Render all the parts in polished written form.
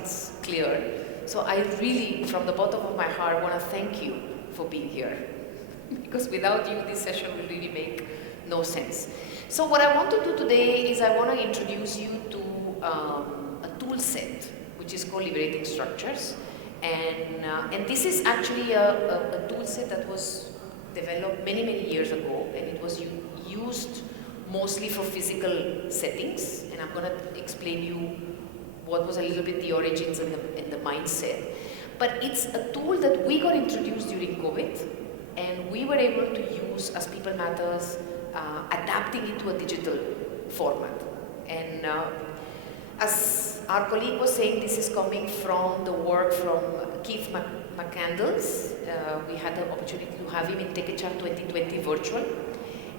it's clear. So I really, from the bottom of my heart, want to thank you for being here. Because without you, this session will really make no sense. So what I want to do today is I want to introduce you to a tool set, which is called Liberating Structures. And this is actually a tool set that was developed many, many years ago, and it was used mostly for physical settings. And I'm going to explain you what was a little bit the origins and the mindset. But it's a tool that we got introduced during COVID, and we were able to use as People Matters, adapting it to a digital format. And as our colleague was saying, this is coming from the work from Keith McCandless. We had the opportunity to have him in Take a Chart 2020 virtual.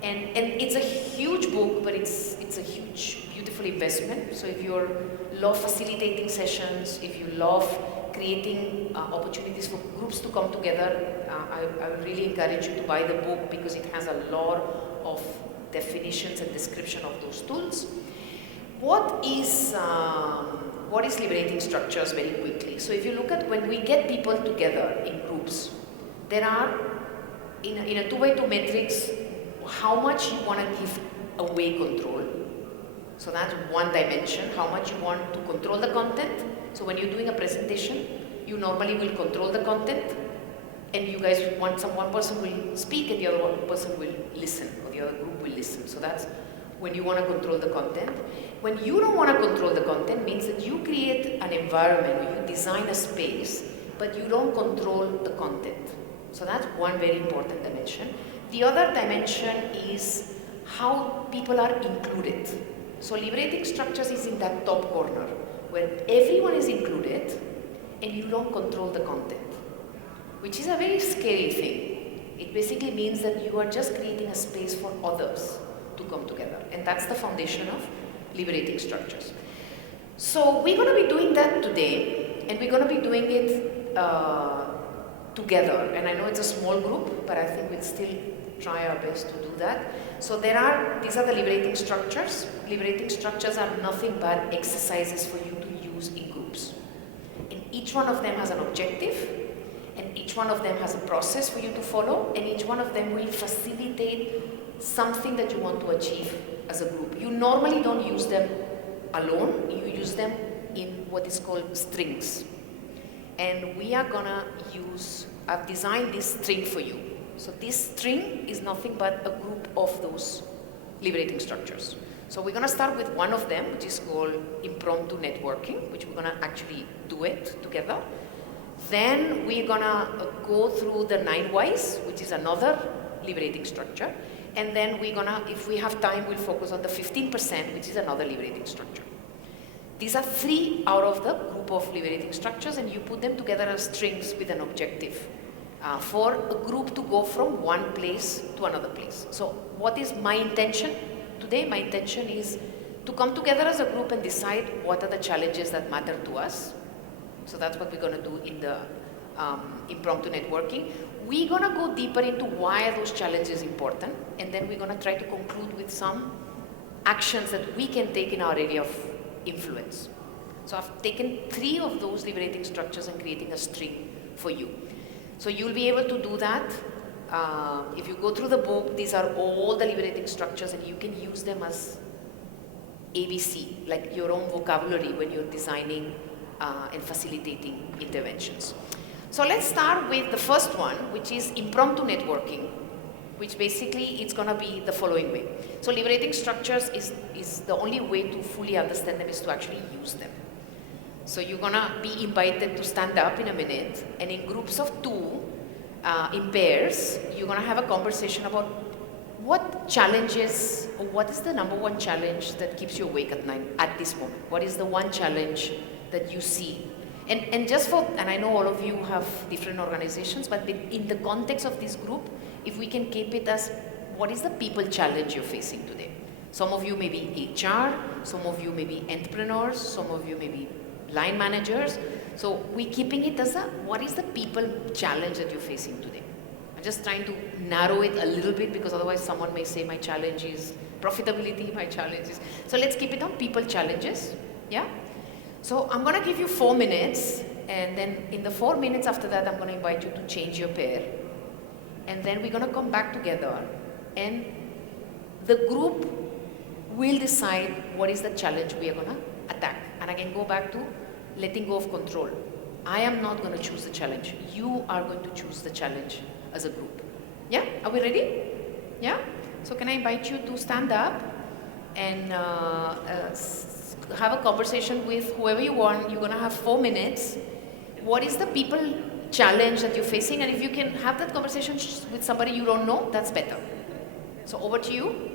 And it's a huge book, but it's a huge, beautiful investment. So if you love facilitating sessions, if you love creating opportunities for groups to come together, I would really encourage you to buy the book, because it has a lot of definitions and description of those tools. What is liberating structures very quickly? So if you look at when we get people together in groups, there are, in a 2x2 matrix, how much you want to give away control. So that's one dimension, how much you want to control the content. So when you're doing a presentation, you normally will control the content, and you guys want one person will speak and the other one person will listen, or the other group will listen. So that's when you want to control the content. When you don't want to control the content, means that you create an environment, or you design a space, but you don't control the content. So that's one very important dimension. The other dimension is how people are included. So liberating structures is in that top corner, where everyone is included and you don't control the content, which is a very scary thing. It basically means that you are just creating a space for others to come together. And that's the foundation of liberating structures. So we're going to be doing that today, and we're going to be doing it together. And I know it's a small group, but I think we'll still try our best to do that. So these are the liberating structures. Liberating structures are nothing but exercises for you to use in groups. And each one of them has an objective, and each one of them has a process for you to follow, and each one of them will facilitate something that you want to achieve as a group. You normally don't use them alone, you use them in what is called strings. And we are gonna I've designed this string for you. So this string is nothing but a group of those liberating structures. So we're gonna start with one of them, which is called Impromptu Networking, which we're gonna actually do it together. Then we're gonna go through the 9 whys, which is another liberating structure. And then we're gonna, if we have time, we'll focus on the 15%, which is another liberating structure. These are 3 out of the group of liberating structures, and you put them together as strings with an objective for a group to go from one place to another place. So what is my intention today? My intention is to come together as a group and decide what are the challenges that matter to us. So that's what we're going to do in the Impromptu Networking. We're going to go deeper into why are those challenges important, and then we're going to try to conclude with some actions that we can take in our area of influence. So I've taken 3 of those liberating structures and creating a string for you. So you'll be able to do that. If you go through the book, these are all the liberating structures, and you can use them as ABC, like your own vocabulary when you're designing and facilitating interventions. So let's start with the first one, which is Impromptu Networking, which basically it's going to be the following way. So liberating structures is the only way to fully understand them is to actually use them. So you're going to be invited to stand up in a minute, and in groups of 2, in pairs, you're going to have a conversation about what challenges, or what is the number 1 challenge that keeps you awake at night at this moment? What is the one challenge that you see? And just for, and I know all of you have different organizations, but in the context of this group, if we can keep it as, what is the people challenge you're facing today? Some of you may be HR, some of you may be entrepreneurs, some of you may be line managers. So we're keeping it as what is the people challenge that you're facing today? I'm just trying to narrow it a little bit, because otherwise someone may say my challenge is profitability, my challenge is, so let's keep it on people challenges, yeah? So I'm going to give you 4 minutes, and then in the 4 minutes after that, I'm going to invite you to change your pair. And then we're going to come back together, and the group will decide what is the challenge we are going to attack. And I can go back to letting go of control. I am not going to choose the challenge. You are going to choose the challenge as a group. Yeah? Are we ready? Yeah? So can I invite you to stand up and have a conversation with whoever you want. You're going to have 4 minutes. What is the people challenge that you're facing? And if you can have that conversation with somebody you don't know, that's better. So over to you.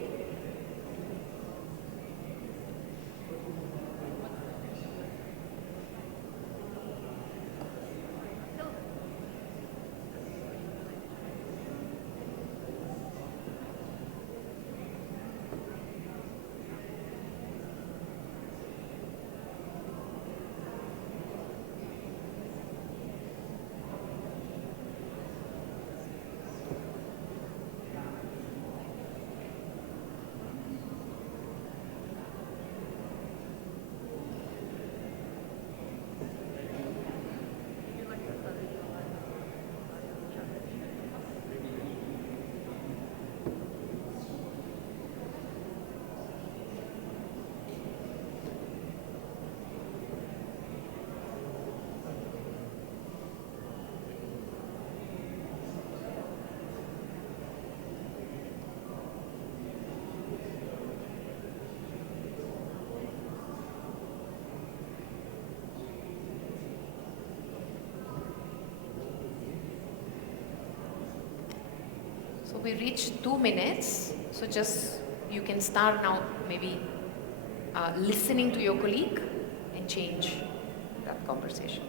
So we reached 2 minutes. So just, you can start now maybe listening to your colleague and change that conversation.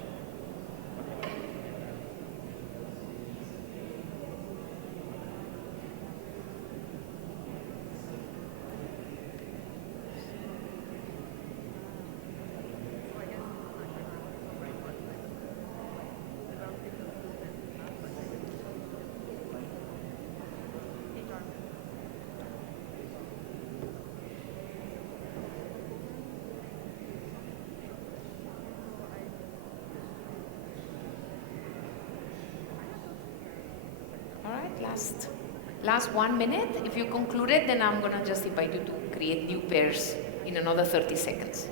Last 1 minute. If you concluded, then I'm gonna just invite you to create new pairs in another 30 seconds.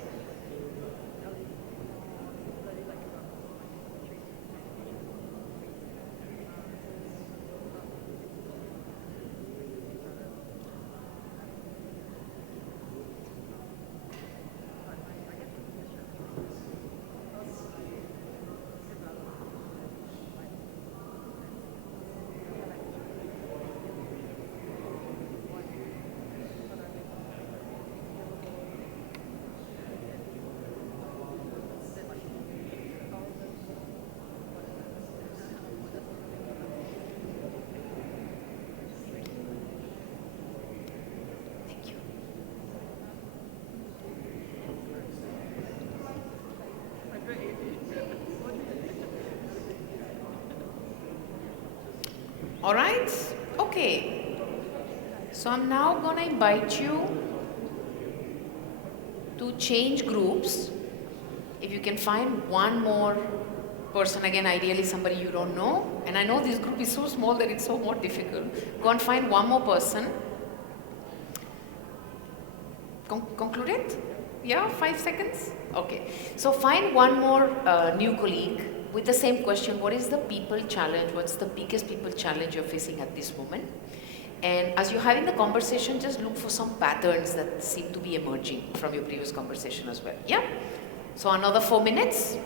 All right? Okay. So I'm now going to invite you to change groups. If you can find one more person, again, ideally somebody you don't know. And I know this group is so small that it's so more difficult. Go and find one more person. Conclude it? Yeah, 5 seconds? Okay. So find one more new colleague with the same question. What is the people challenge? What's the biggest people challenge you're facing at this moment? And as you're having the conversation, just look for some patterns that seem to be emerging from your previous conversation as well. Yeah? So another 4 minutes.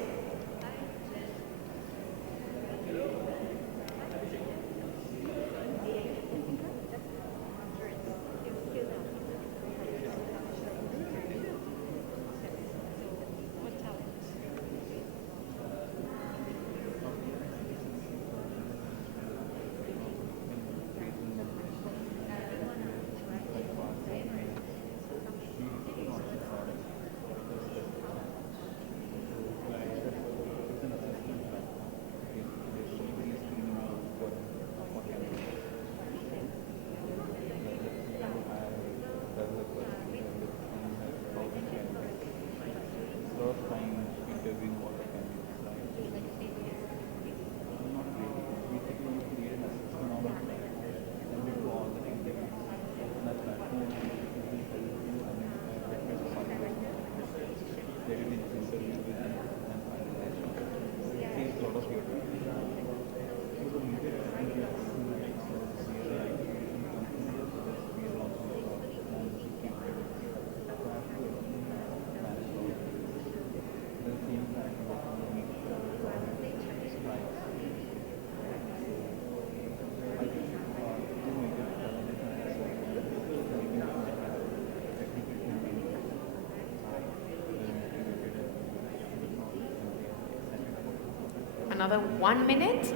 another 1 minute.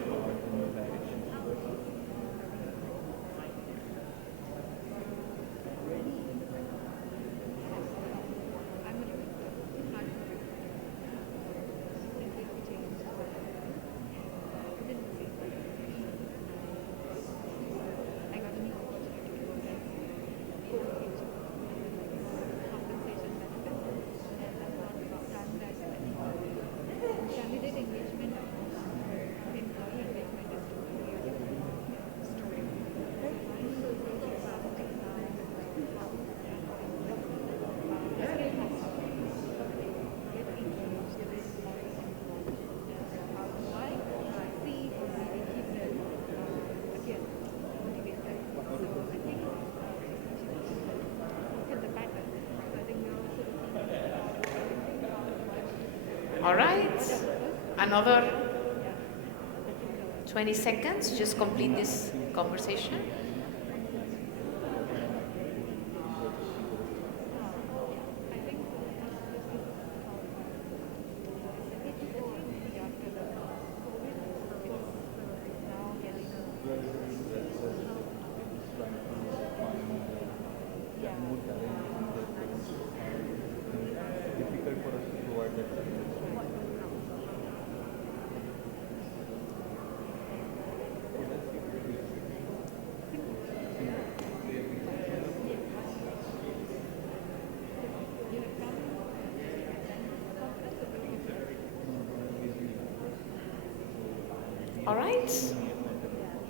All right, another 20 seconds, just complete this conversation.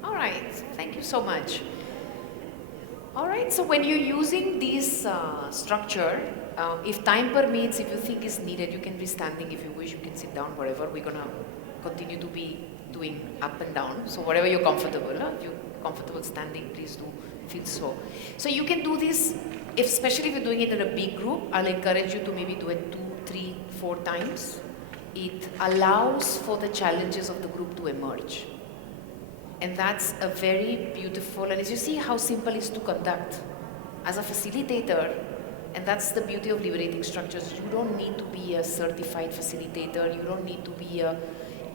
All right, thank you so much. All right, so when you're using this structure, if time permits, if you think is needed, you can be standing. If you wish, you can sit down, whatever. We're gonna continue to be doing up and down. So whatever you're comfortable, if you're comfortable standing, please do feel so. So you can do this, especially if you're doing it in a big group. I'll encourage you to maybe do it 2, 3, 4 times. It allows for the challenges of the group to emerge. And that's a very beautiful, and as you see how simple it is to conduct. As a facilitator, and that's the beauty of liberating structures, you don't need to be a certified facilitator, you don't need to be an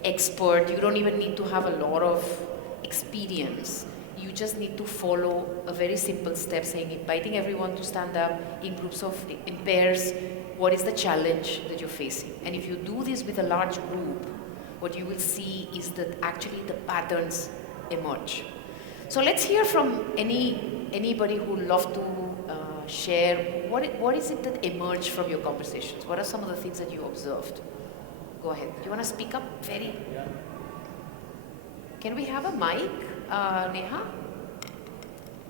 expert, you don't even need to have a lot of experience. You just need to follow a very simple step saying, inviting everyone to stand up in groups in pairs. What is the challenge that you're facing? And if you do this with a large group, what you will see is that actually the patterns emerge. So let's hear from anybody who would love to share. What is it that emerged from your conversations? What are some of the things that you observed? Go ahead. Do you want to speak up? Yeah. Can we have a mic, Neha?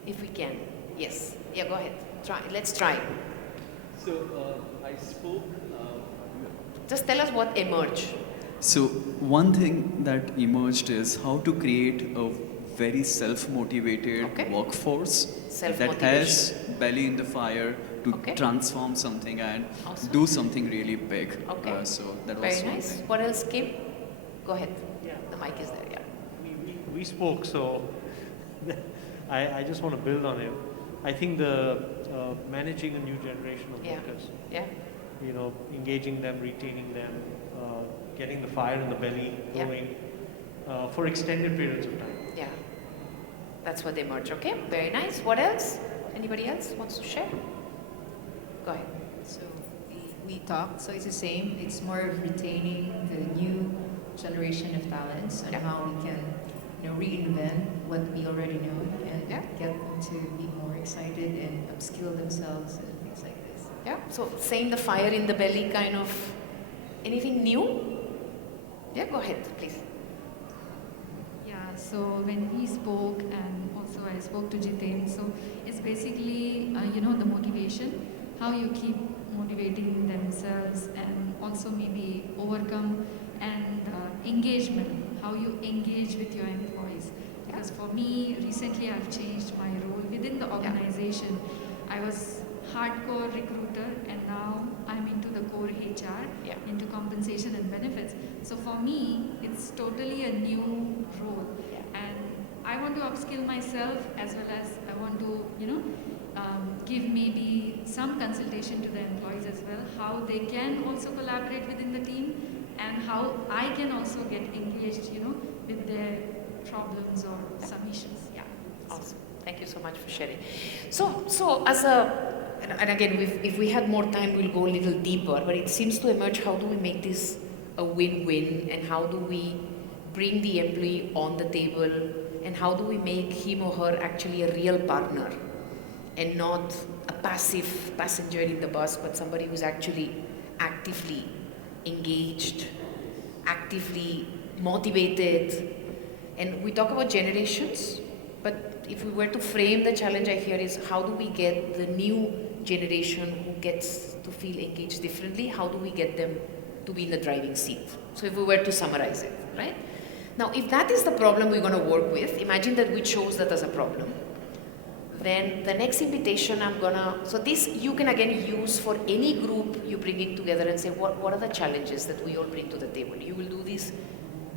If we can. Yes. Yeah, go ahead. Try. Let's try. So I spoke. Just tell us what emerged. So one thing that emerged is how to create a very self-motivated workforce that has belly in the fire to transform something and do something really big. So that was very nice. Thing. What else, Kim? Go ahead. Yeah. The mic is there. Yeah. We spoke, so I just want to build on it. I think the managing a new generation of workers. Yeah. You know, engaging them, retaining them, getting the fire in the belly going for extended periods of time. Yeah. That's what they merge. Okay. Very nice. What else? Anybody else wants to share? Go ahead. So we talked. So it's the same. It's more of retaining the new generation of talents and how we can, reinvent what we already know and get them to be more excited and upskill themselves and things like this. Yeah. So saying the fire in the belly kind of anything new? Yeah. Go ahead, please. Yeah, so when he spoke and also I spoke to Jiten, so it's basically, the motivation, how you keep motivating themselves and also maybe overcome and engagement, how you engage with your employees. Because for me, recently I've changed my role within the organization. I was hardcore recruiter and now I'm into the core HR, into compensation and benefits. So for me, it's totally a new role. And I want to upskill myself as well as I want to, give maybe some consultation to the employees as well, how they can also collaborate within the team and how I can also get engaged, with their problems or submissions. Yeah. Awesome. Thank you so much for sharing. So as and again, if we had more time, we'll go a little deeper, but it seems to emerge, how do we make this a win-win, and how do we bring the employee on the table, and how do we make him or her actually a real partner and not a passive passenger in the bus, but somebody who's actually actively engaged, actively motivated. And we talk about generations, but if we were to frame the challenge I hear is, how do we get the new generation who gets to feel engaged differently, how do we get them to be in the driving seat? So if we were to summarize it, right? Now, if that is the problem we're going to work with, imagine that we chose that as a problem. Then the next invitation so this you can again use for any group you bring it together and say, what are the challenges that we all bring to the table? You will do these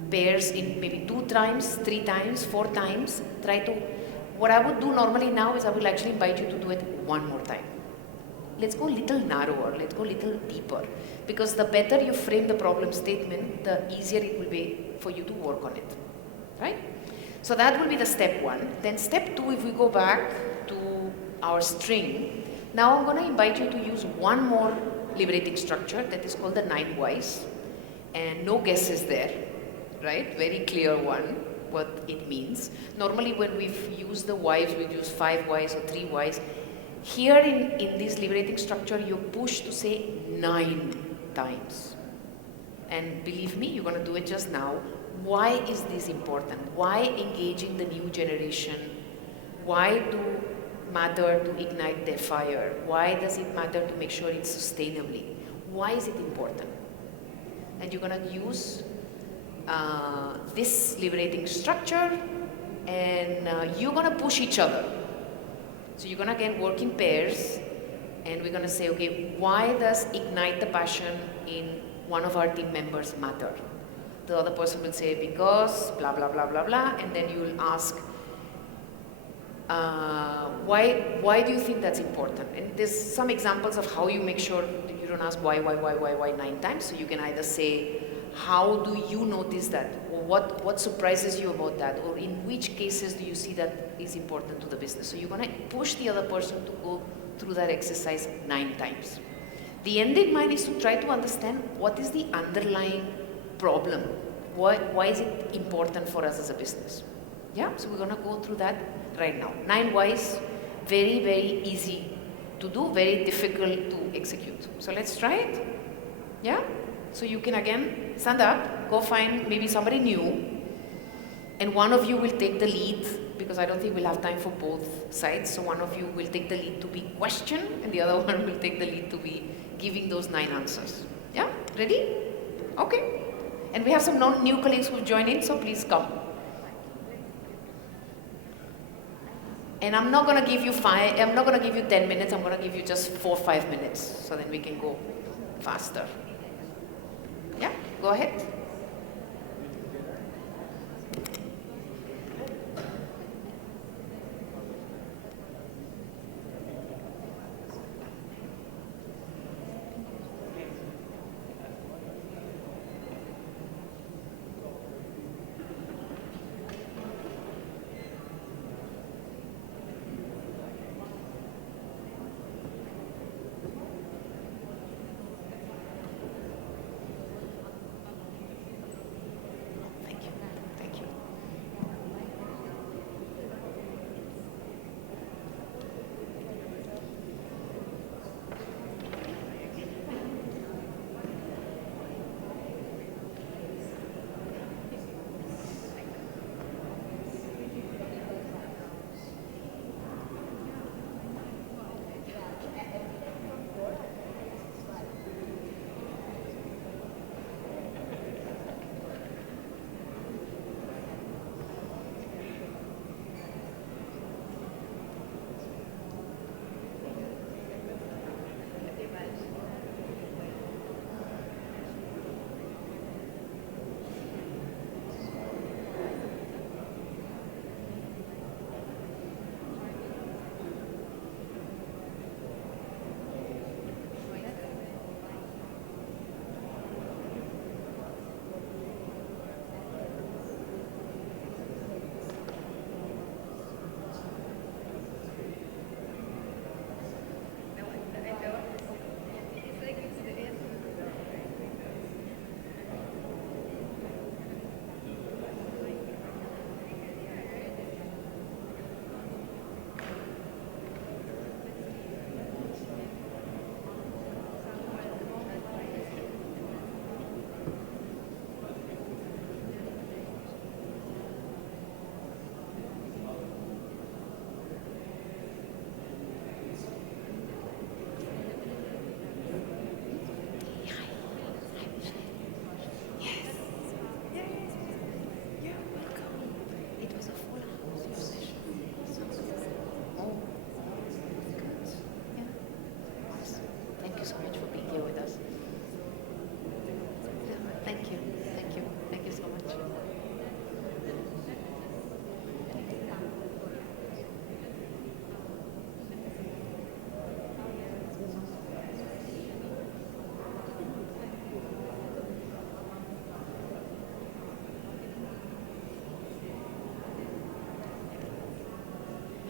pairs in maybe 2 times, 3 times, 4 times. What I would do normally now is I will actually invite you to do it one more time. Let's go a little narrower, let's go a little deeper. Because the better you frame the problem statement, the easier it will be for you to work on it, right? So that will be the step 1. Then step 2, if we go back to our string, now I'm going to invite you to use one more liberating structure that is called the 9 whys. And no guesses there, right? Very clear one, what it means. Normally when we've used the whys, we've used 5 whys or 3 whys. Here in this liberating structure, you're pushed to say 9 times. And believe me, you're going to do it just now. Why is this important? Why engaging the new generation? Why do matter to ignite their fire? Why does it matter to make sure it's sustainably? Why is it important? And you're going to use this liberating structure, and you're going to push each other. So you're going to again work in pairs, and we're going to say, okay, why does ignite the passion in one of our team members matter? The other person will say, because blah, blah, blah, blah, blah, and then you will ask, why do you think that's important? And there's some examples of how you make sure that you don't ask why 9 times. So you can either say, how do you notice that? Or what surprises you about that? Or in which cases do you see that is important to the business? So you're going to push the other person to go through that exercise 9 times. The end in mind is to try to understand what is the underlying problem. Why is it important for us as a business? Yeah, so we're going to go through that right now. 9 whys, very, very easy to do, very difficult to execute. So let's try it. Yeah? So you can again stand up, go find maybe somebody new, and one of you will take the lead, because I don't think we'll have time for both sides. So one of you will take the lead to be questioned, and the other one will take the lead to be giving those 9 answers. Yeah? Ready? Okay. And we have some new colleagues who join in, so please come. And I'm not going to give you 10 minutes, I'm going to give you just 4 or 5 minutes, so then we can go faster. Yeah, go ahead.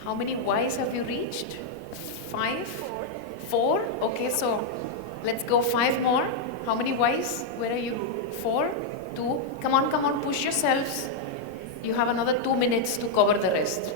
How many Ys have you reached? 5? 4? Okay, so let's go 5 more. How many Ys? Where are you? 4? 2? Come on, push yourselves. You have another 2 minutes to cover the rest.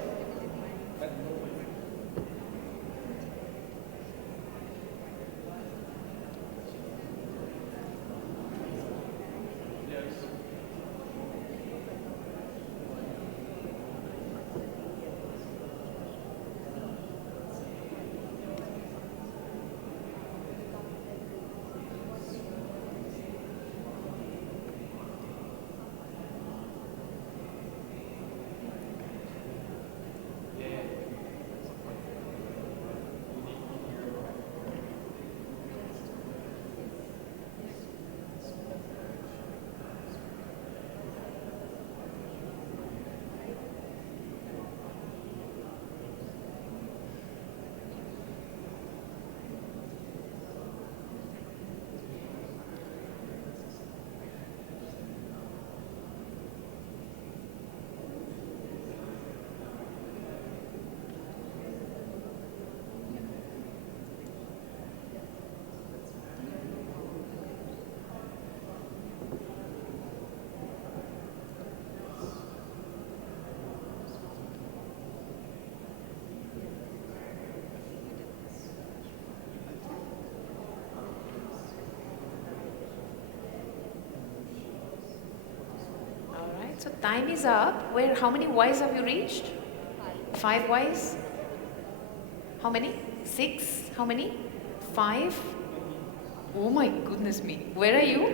So time is up. How many Ys have you reached? 5 Ys? How many? 6? How many? 5? Oh my goodness me. Where are you?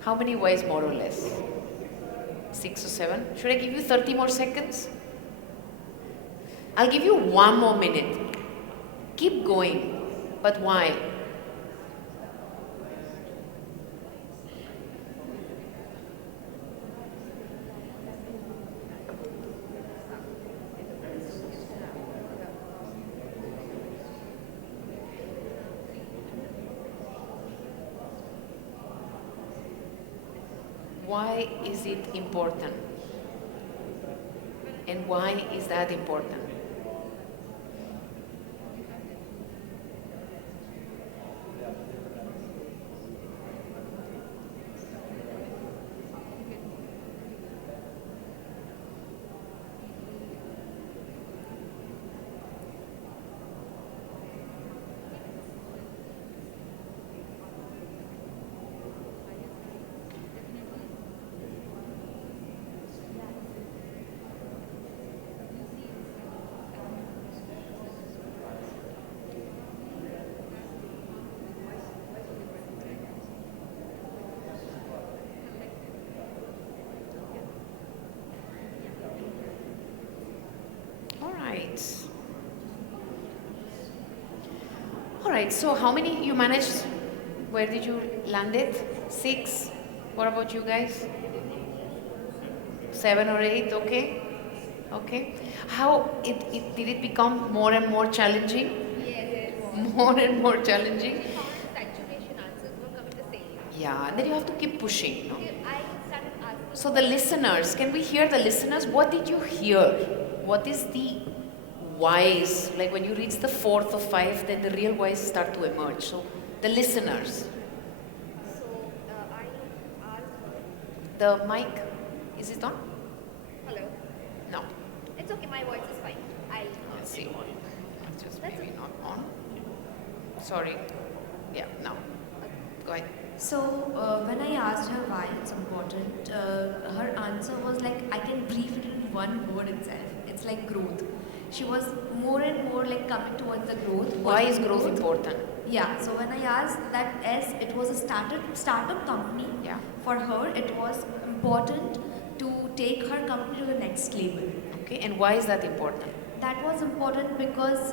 How many Ys more or less? 6 or 7? Should I give you 30 more seconds? I'll give you 1 more minute. Keep going. But why? Why is it important? And why is that important? Alright, so how many you managed? Where did you land it? 6? What about you guys? 7 or 8, okay? Okay. How did it become more and more challenging? Yes. More and more challenging? Saturation answers were coming the same. Yeah, and then you have to keep pushing, no? I started asking. So the listeners, can we hear the listeners? What did you hear? What is the whys? Like when you reach the 4th or 5th, then the real whys start to emerge. So the listeners. So I asked. The mic, is it on? Hello. No. It's okay. My voice is fine. Let's see. It's just maybe not on. Sorry. Yeah, now. Go ahead. So when I asked her why it's important, her answer was like, I can brief it in one word itself. It's like growth. She was more and more like coming towards the growth. Why is growth important? Yeah, so when I asked that it was a startup company, yeah. For her it was important to take her company to the next level. Okay, and why is that important? That was important because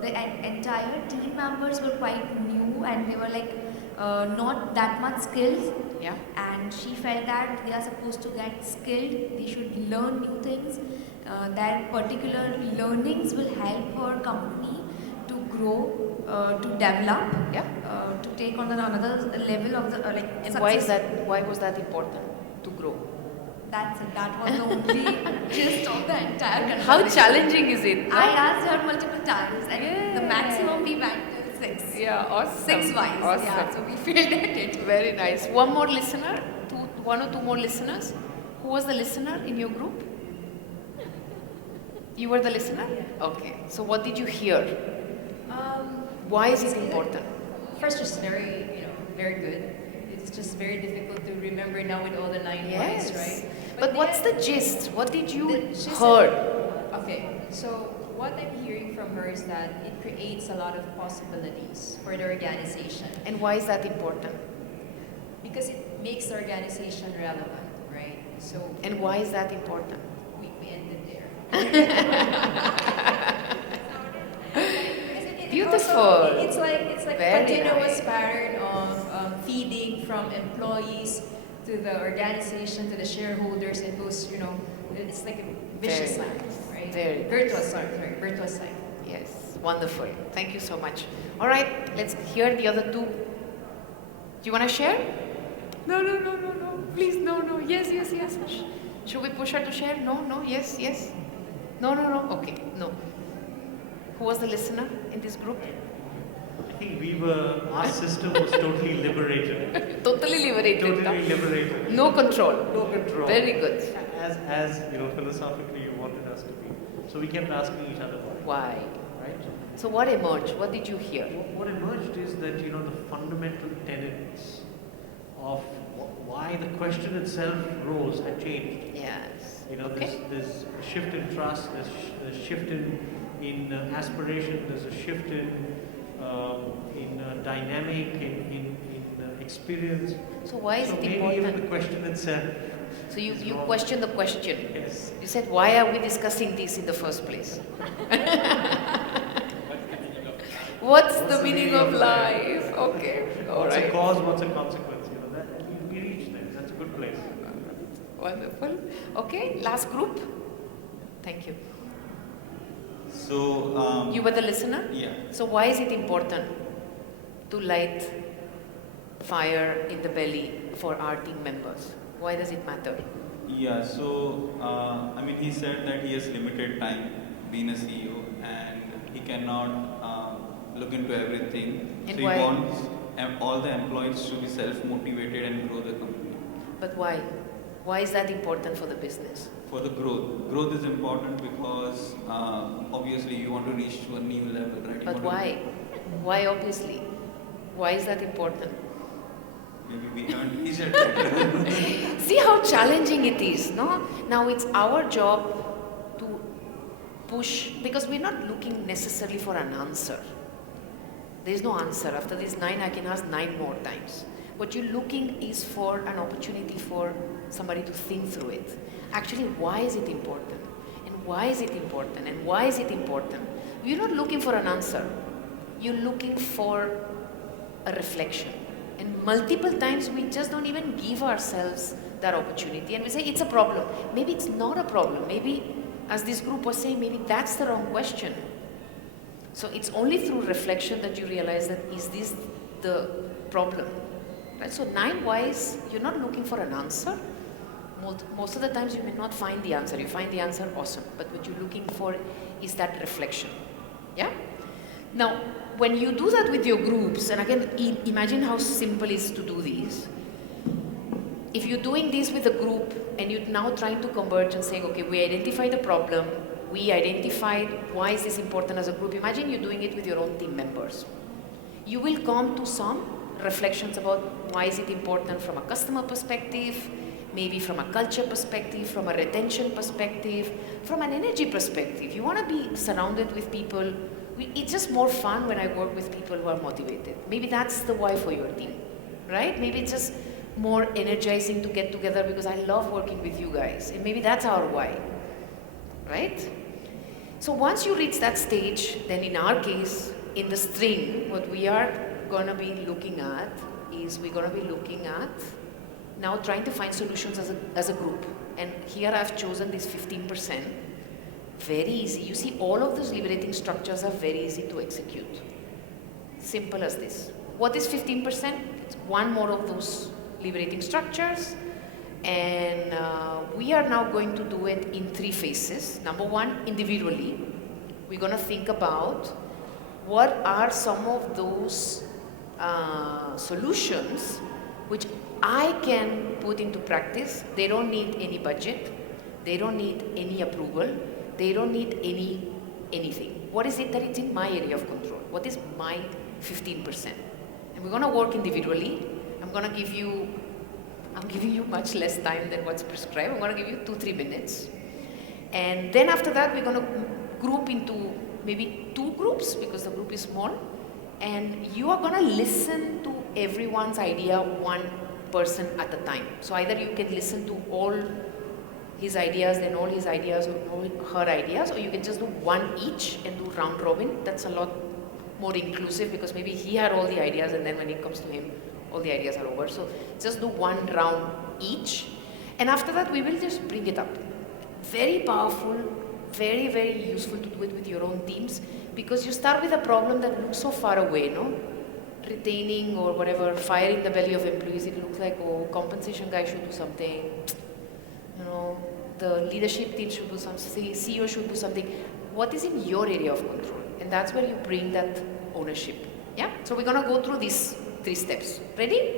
the entire team members were quite new and they were like not that much skilled. Yeah. And she felt that they are supposed to get skilled, they should learn new things. That particular learnings will help her company to grow, to develop, yeah. To take on another level of the And success. why was that important to grow? That's it. That was the only gist of the entire conversation. How challenging is it? No? I asked her multiple times, and the maximum we went to 6. Yeah, awesome. 6 wise. Awesome. Yeah, so we failed at it. Very nice. One more listener? One or two more listeners? Who was the listener in your group? You were the listener? Okay. So what did you hear? Why is it important? First, just very good. It's just very difficult to remember now with all the 9 whys, right? But what's the gist? What did you She heard? Okay, so what I'm hearing from her is that it creates a lot of possibilities for the organization. And why is that important? Because it makes the organization relevant, right? So. And why is that important? We ended there. Beautiful. It's like Very continuous nice. pattern of feeding from employees to the organization to the shareholders. It goes, it's like a vicious Very cycle, nice. right? Very virtuous cycle. Yes, wonderful. Thank you so much. All right, let's hear the other two. Do you want to share? No. Please, no. Yes. Should we push her to share? No. Yes. No. Okay, no. Who was the listener in this group? I think our system was totally liberated. Totally liberated. Totally liberated. No control. No control. Very good. As philosophically you wanted us to be. So we kept asking each other Why? Right? So what emerged? What did you hear? What emerged is that, the fundamental tenets of why the question itself rose had changed. Yes. There's a shift in trust, there's a shift in aspiration, there's a shift in dynamic, in experience. So why is it maybe important? even the question itself. So you question the question. Yes. You said, why are we discussing this in the first place? What's the meaning of life? Okay, all What's right. a cause, what's a consequence? That we reached there. That's a good place. Wonderful. Okay, last group. Thank you. So You were the listener? Yeah. So why is it important to light fire in the belly for our team members? Why does it matter? Yeah. So he said that he has limited time being a CEO, and he cannot look into everything. And so why? he wants all the employees to be self-motivated and grow the company. But why? Why is that important for the business? For the growth. Growth is important because obviously you want to reach to a new level, right? But why? Why obviously? Why is that important? Maybe we haven't reached it. See how challenging it is, no? Now it's our job to push, because we're not looking necessarily for an answer. There's no answer. After these 9, I can ask 9 more times. What you're looking is for an opportunity for somebody to think through it. Actually, why is it important? And why is it important? And why is it important? You're not looking for an answer. You're looking for a reflection. And multiple times we just don't even give ourselves that opportunity. And we say, it's a problem. Maybe it's not a problem. Maybe, as this group was saying, maybe that's the wrong question. So it's only through reflection that you realize that, is this the problem? Right? So 9 whys, you're not looking for an answer. Most of the times you may not find the answer. You find the answer, awesome. But what you're looking for is that reflection. Yeah? Now, when you do that with your groups, and again, imagine how simple it is to do this. If you're doing this with a group and you're now trying to converge and saying, okay, we identified the problem, we identified why is this important as a group. Imagine you're doing it with your own team members. You will come to some reflections about why is it important from a customer perspective, maybe from a culture perspective, from a retention perspective, from an energy perspective. You want to be surrounded with people. It's just more fun when I work with people who are motivated. Maybe that's the why for your team, right? Maybe it's just more energizing to get together because I love working with you guys. And maybe that's our why, right? So once you reach that stage, then in our case, in the string, what we are going to be looking at is we're going to be looking at now trying to find solutions as a group. And here I've chosen this 15%. Very easy. You see, all of those liberating structures are very easy to execute. Simple as this. What is 15%? It's one more of those liberating structures. And we are now going to do it in 3 phases. Number 1, individually. We're going to think about what are some of those solutions which I can put into practice. They don't need any budget. They don't need any approval. They don't need anything. What is it that it's in my area of control? What is my 15%? And we're going to work individually. I'm giving you much less time than what's prescribed. I'm going to give you 2-3 minutes. And then after that, we're going to group into maybe 2 groups because the group is small. And you are going to listen to everyone's idea, one person at a time. So either you can listen to all his ideas, then all his ideas, or all her ideas, or you can just do one each and do round robin. That's a lot more inclusive because maybe he had all the ideas and then when it comes to him, all the ideas are over. So just do one round each. And after that, we will just bring it up. Very powerful, very, very useful to do it with your own teams because you start with a problem that looks so far away, no? Retaining or whatever, fire in the belly of employees, it looks like, oh, compensation guy should do something, you know, the leadership team should do something, CEO should do something. What is in your area of control? And that's where you bring that ownership. Yeah? So we're going to go through these 3 steps. Ready?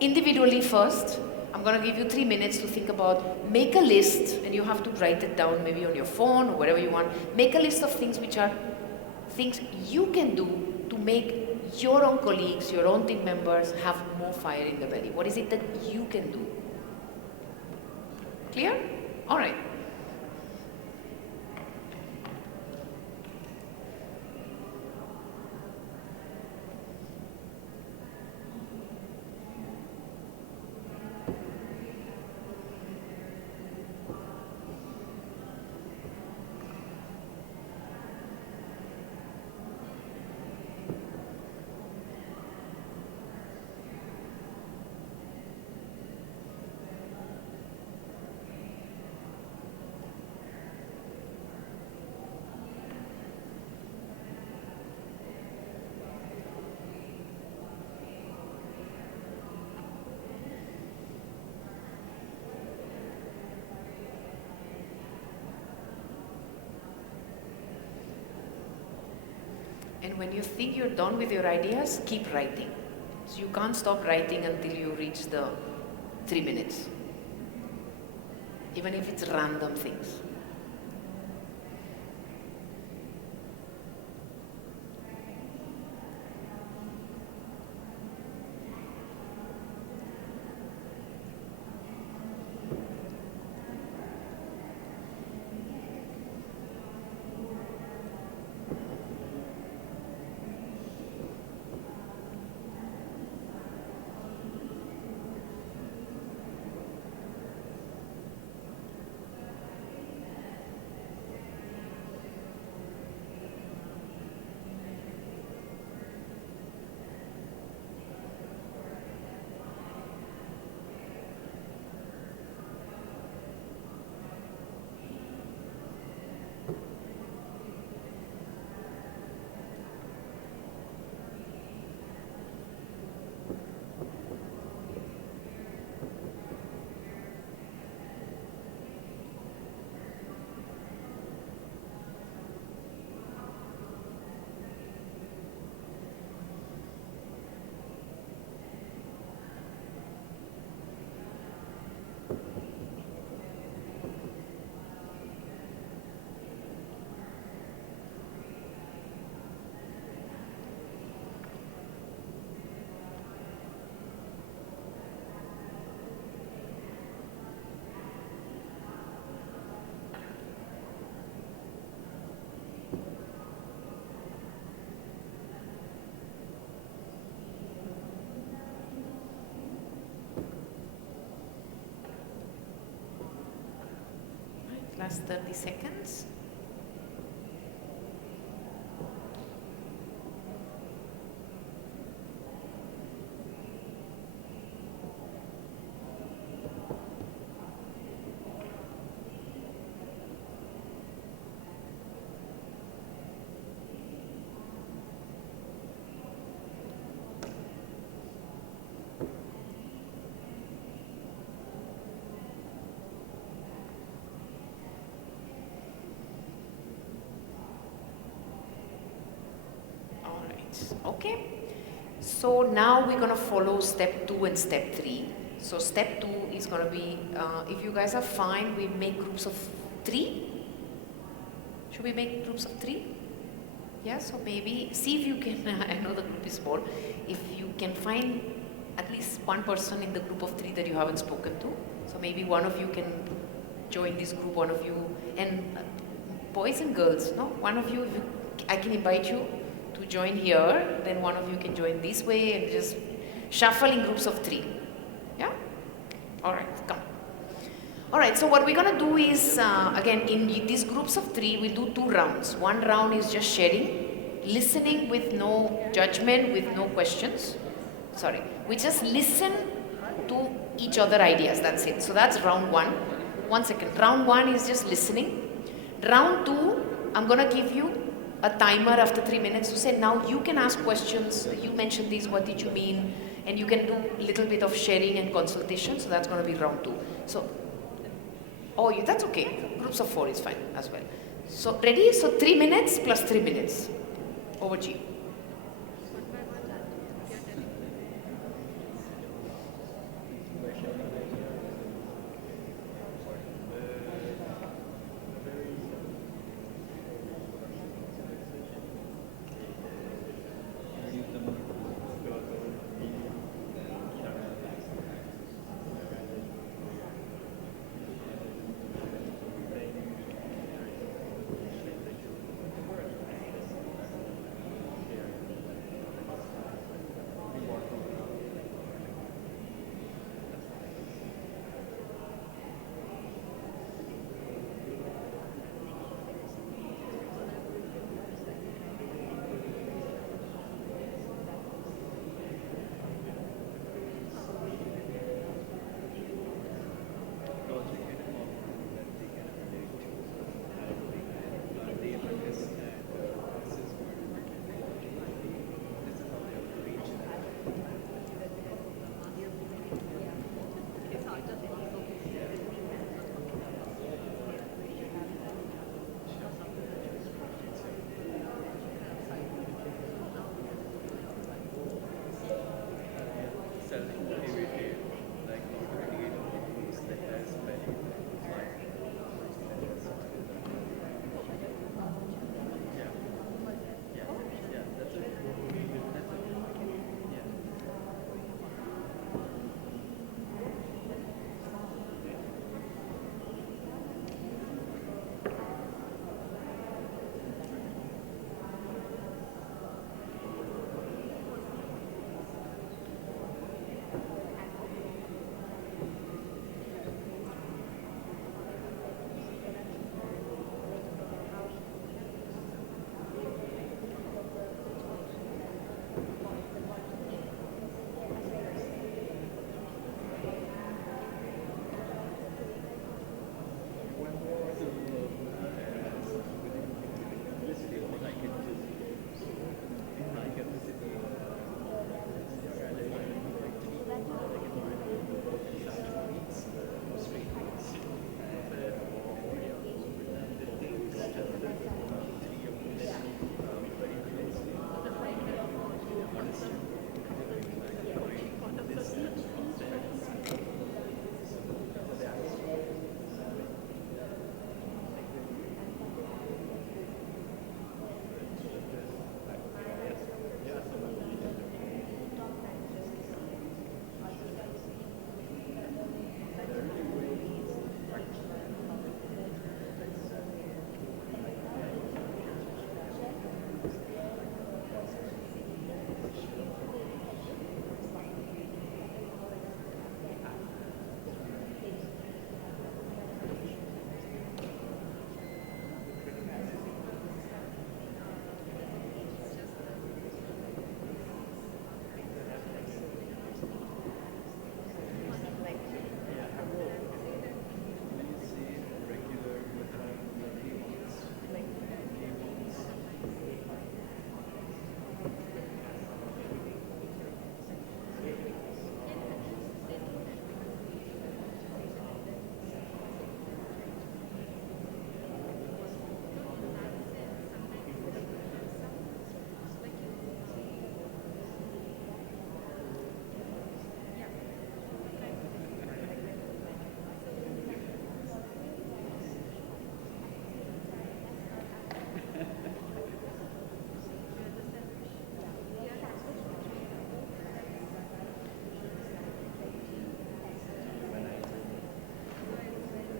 Individually first, I'm going to give you 3 minutes to think about, make a list, and you have to write it down maybe on your phone or wherever you want. Make a list of things which are things you can do to make your own colleagues, your own team members have more fire in the belly. What is it that you can do? Clear? All right. And when you think you're done with your ideas, keep writing. So you can't stop writing until you reach the 3 minutes. Even if it's random things. Last 30 seconds. Okay. So now we're going to follow step 2 and step 3. So step 2 is going to be, if you guys are fine, we make groups of 3. Should we make groups of 3? Yeah, so maybe see if you can, I know the group is small, if you can find at least one person in the group of 3 that you haven't spoken to. So maybe one of you can join this group, one of you, and boys and girls, no? One of you, I can invite you to join here, then one of you can join this way and just shuffle in groups of 3. Yeah? Alright, come. Alright, so what we're going to do is, again, in these groups of 3, we'll do 2 rounds. One round is just sharing, listening with no judgment, with no questions. Sorry, we just listen to each other ideas, that's it. So that's round 1. 1 second. Round 1 is just listening. Round 2, I'm going to give you a timer after 3 minutes to say, now you can ask questions, you mentioned this, what did you mean? And you can do a little bit of sharing and consultation, so that's going to be round 2. So, that's okay. Groups of 4 is fine as well. So, ready? So, 3 minutes plus 3 minutes. Over to you.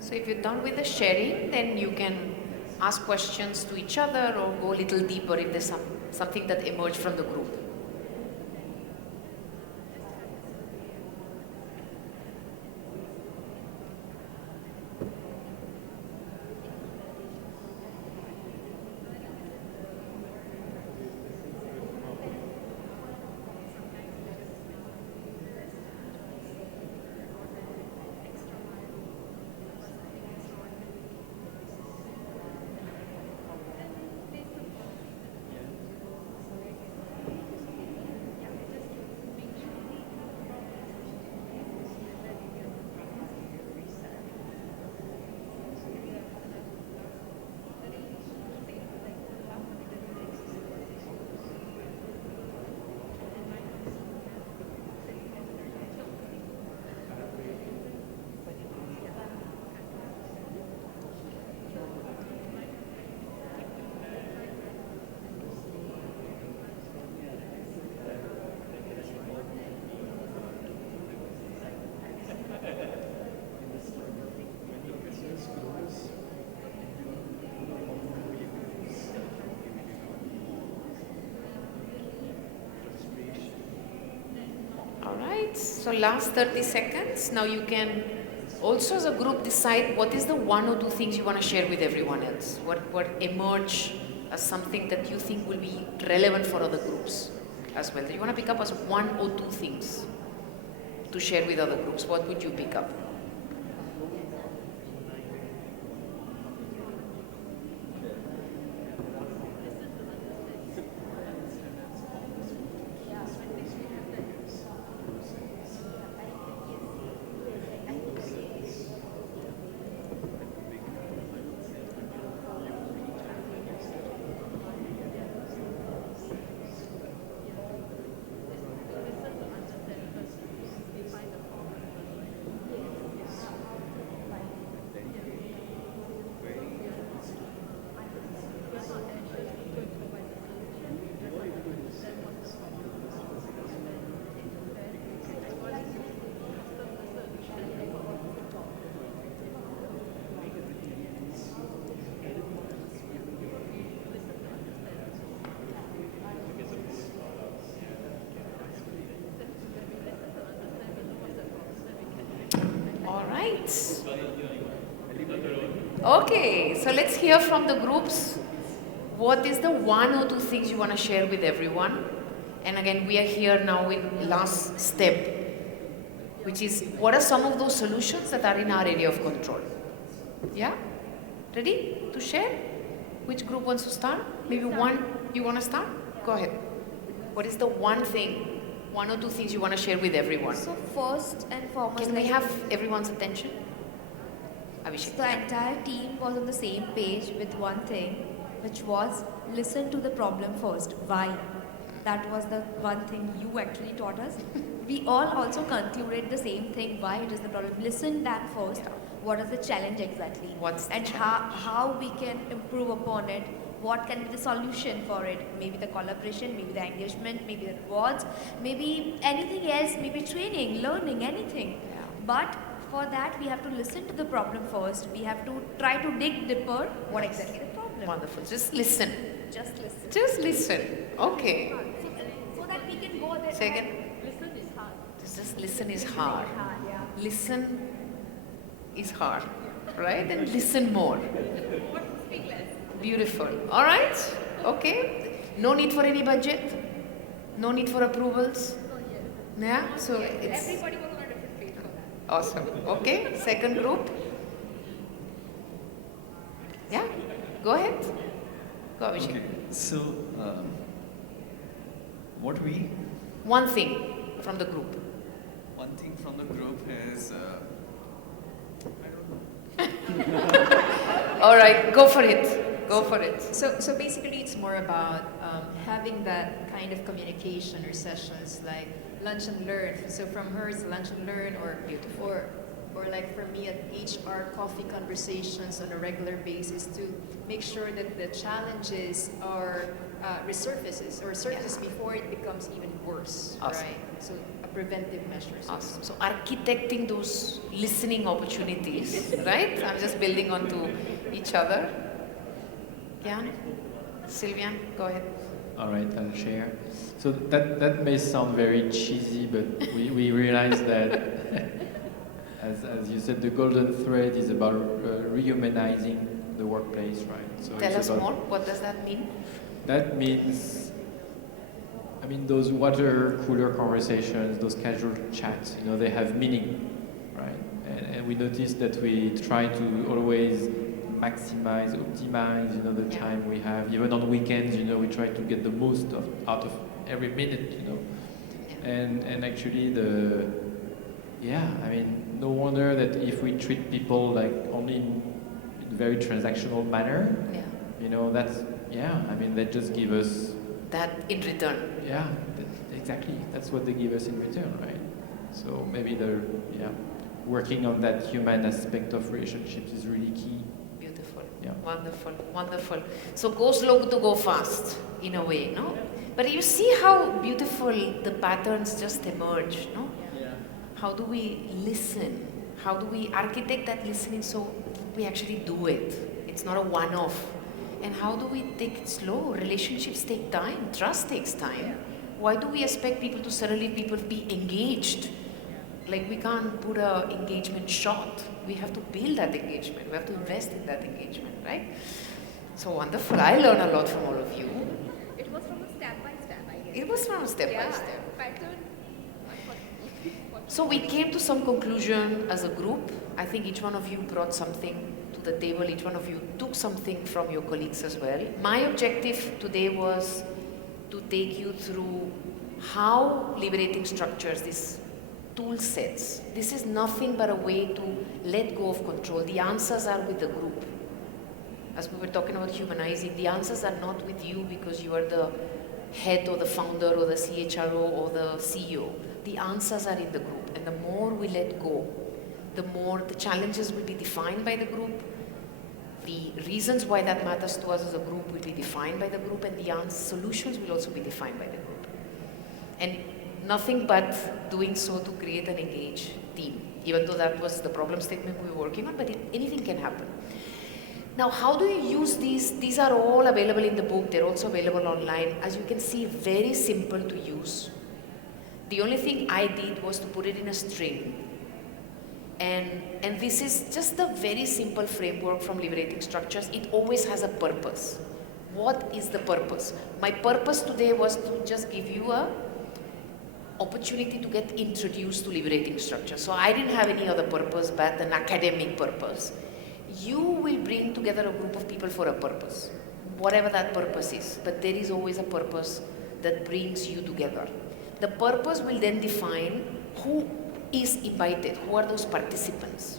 So if you're done with the sharing, then you can ask questions to each other or go a little deeper if there's something that emerged from the group. So last 30 seconds. Now you can also as a group decide what is the one or two things you want to share with everyone else. What emerge as something that you think will be relevant for other groups as well. That you want to pick up as one or two things to share with other groups. What would you pick up? Okay, so let's hear from the groups. What is the one or two things you want to share with everyone? And again, we are here now in last step, which is what are some of those solutions that are in our area of control? Yeah? Ready to share? Which group wants to start? Maybe one, you want to start? Go ahead. What is the one thing, one or two things you want to share with everyone? So first and foremost, can we have everyone's attention? Abhishek. The entire team was on the same page with one thing, which was listen to the problem first. Why? That was the one thing you actually taught us. We all also concluded the same thing. Why it is the problem? Listen that first. What is the challenge exactly? And how we can improve upon it? What can be the solution for it? Maybe the collaboration, maybe the engagement, maybe the rewards, maybe anything else, maybe training, learning, anything. But for that, we have to listen to the problem first. We have to try to dig deeper. What exactly the problem? Wonderful. Just listen. Just listen. Just listen. Okay. So that we can go there. Second. Listen is hard. Just listen is hard. Listen is hard, right? And listen more. Speak less. Beautiful. All right. Okay. No need for any budget. No need for approvals. Yeah. So it's. Everybody was on a different page for that. Awesome. Okay. Second group. Yeah. Go ahead. Go, Abhishek. Okay. So, what we? One thing from the group. One thing from the group is. All right. Go for it. Go for it. So basically, it's more about having that kind of communication or sessions like lunch and learn. So from her, it's lunch and learn, or like for me at HR, coffee conversations on a regular basis to make sure that the challenges are resurfaces or surfaces before it becomes even worse, Awesome. right? So a preventive measure. Awesome. So architecting those listening opportunities, right? I'm just building onto each other. Yeah, Sylvian, go ahead. All right, I'll share. So that may sound very cheesy, but we realize that, as you said, the golden thread is about rehumanizing the workplace, right? So Tell us more. What does that mean? That means, I mean, those water cooler conversations, those casual chats, you know, they have meaning, right? And we notice that we try to always maximize, optimize, you know, the time we have. Even on weekends, you know, we try to get the most out of every minute, you know. And actually I mean, no wonder that if we treat people like only in very transactional manner, you know, I mean, they just give us that in return. Yeah, exactly. That's what they give us in return, right? So maybe they're working on that human aspect of relationships is really key. Beautiful. Yeah. Wonderful. Wonderful. So go slow to go fast, in a way, no? But you see how beautiful the patterns just emerge, no? Yeah. How do we listen? How do we architect that listening so we actually do it? It's not a one-off. And how do we take it slow? Relationships take time. Trust takes time. Why do we expect people to suddenly be engaged? Like we can't put a engagement shot. We have to build that engagement. We have to invest in that engagement, right? So wonderful. I learn a lot from all of you. It was from a step by step, I guess. It was from a step by step. Pattern. So we came to some conclusion as a group. I think each one of you brought something to the table. Each one of you took something from your colleagues as well. My objective today was to take you through how liberating structures, these tool sets, this is nothing but a way to let go of control. The answers are with the group. As we were talking about humanizing, the answers are not with you because you are the head or the founder or the CHRO or the CEO. The answers are in the group, and the more we let go, the more the challenges will be defined by the group, the reasons why that matters to us as a group will be defined by the group, and the solutions will also be defined by the group. And nothing but doing so to create an engaged team, even though that was the problem statement we were working on, but anything can happen. Now, how do you use these? These are all available in the book. They're also available online. As you can see, very simple to use. The only thing I did was to put it in a string. And this is just a very simple framework from Liberating Structures. It always has a purpose. What is the purpose? My purpose today was to just give you a opportunity to get introduced to Liberating Structures. So I didn't have any other purpose but an academic purpose. You will bring together a group of people for a purpose, whatever that purpose is. But there is always a purpose that brings you together. The purpose will then define who is invited, who are those participants.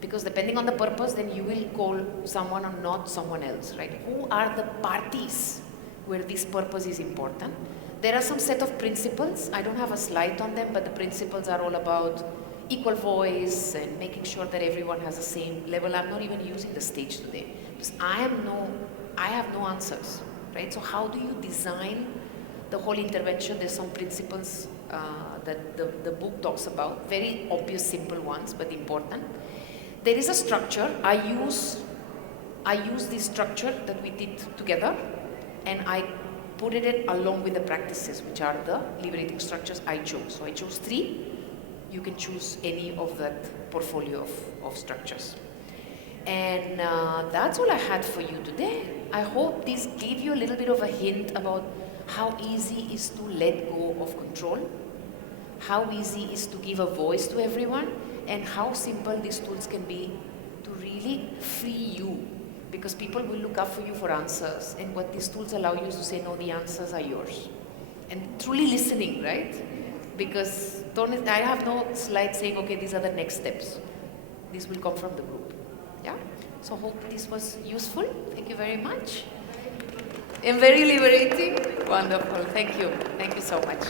Because depending on the purpose, then you will call someone or not someone else, right? Who are the parties where this purpose is important? There are some set of principles. I don't have a slide on them, but the principles are all about equal voice and making sure that everyone has the same level. I'm not even using the stage today because I have no answers, right? So how do you design the whole intervention? There's some principles that the book talks about, very obvious, simple ones, but important. There is a structure. I use this structure that we did together, and I put it along with the practices, which are the liberating structures I chose. So I chose 3. You can choose any of that portfolio of structures. And that's all I had for you today. I hope this gave you a little bit of a hint about how easy it is to let go of control, how easy it is to give a voice to everyone, and how simple these tools can be to really free you. Because people will look up for you for answers, and what these tools allow you is to say, no, the answers are yours. And truly listening, right? Because I have no slide saying, okay, these are the next steps. This will come from the group. Yeah? So hope this was useful. Thank you very much. And very liberating. Wonderful. Thank you. Thank you so much.